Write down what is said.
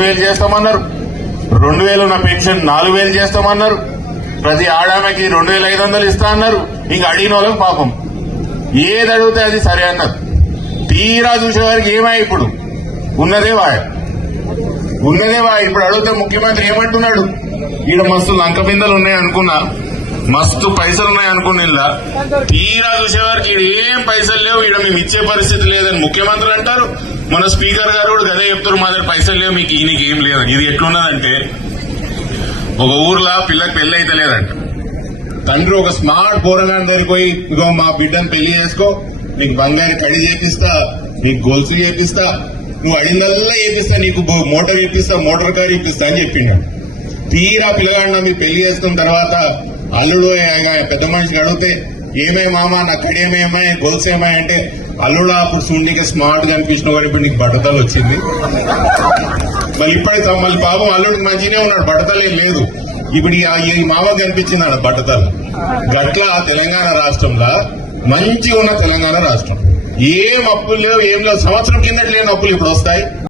వేలు చేస్తామన్నారు. 2000 ఉన్న పెన్షన్ 4000 చేస్తామన్నారు. ప్రతి ఆడామెకి 2500 ఇస్తా అన్నారు. ఇంకా అడిగిన వాళ్ళకి పాపం ఏది అడిగితే అది సరే అన్నారు. తీరా చూసేవారికి ఏమాయి ఇప్పుడు ఉన్నదే వాయ. ఇప్పుడు అడిగితే ముఖ్యమంత్రి ఏమంటున్నాడు, ఈడ మస్తు లంక బిందెలు ఉన్నాయి అనుకున్నా, మస్తు పైసలు ఉన్నాయి అనుకున్నా, తీరా చూసేవారికి ఈడ ఏం పైసలు లేవు, ఈడ మేము ఇచ్చే పరిస్థితి లేదని ముఖ్యమంత్రి అంటారు. మన స్పీకర్ గారు కూడా గదే చెప్తారు, మా దగ్గర పైసలు లేవు, మీకు ఈయనకి ఏం లేదు. ఇది ఎట్లున్నదంటే, ఒక ఊర్లో పిల్లకి పెళ్లి అయితే లేదంట. తండ్రి ఒక స్మార్ట్ పోరగాని దగ్గరికి పోయి, ఇగో మా బిడ్డను పెళ్లి చేసుకో, నీకు బంగారు కడి చేపిస్తా, నీకు గొలుసు చేపిస్తా, నువ్వు అడిగిందల్లా చేపిస్తా, నీకు మోటార్ చేపిస్తా, మోటార్ కార్ చేపిస్తా అని చెప్పిండు. తీరా పిల్లగాడిన మీ పెళ్లి చేసుకున్న తర్వాత అల్లుడు పెద్ద మనిషికి అడిగితే ఏమే మామ నా కడేమేమాయి గొలుసు ఏమాయి అంటే, అల్లుడు అప్పుడు చూడడానికి స్మార్ట్ గా అనిపించిన కానీ ఇప్పుడు నీకు బట్టతలు వచ్చింది. మళ్ళీ పాపం అల్లుడికి మంచిగానే ఉన్నాడు, బట్టతలేం లేదు. ఇప్పుడు ఈ మామకి కనిపించింది అన్న బట్టతలు. గట్లా తెలంగాణ రాష్ట్రంలో మంచిగా ఉన్న తెలంగాణ రాష్ట్రం ఏం అప్పులు లేవు, ఏం లేవు. సంవత్సరం కిందటి లేని అప్పులు ఇప్పుడు వస్తాయి.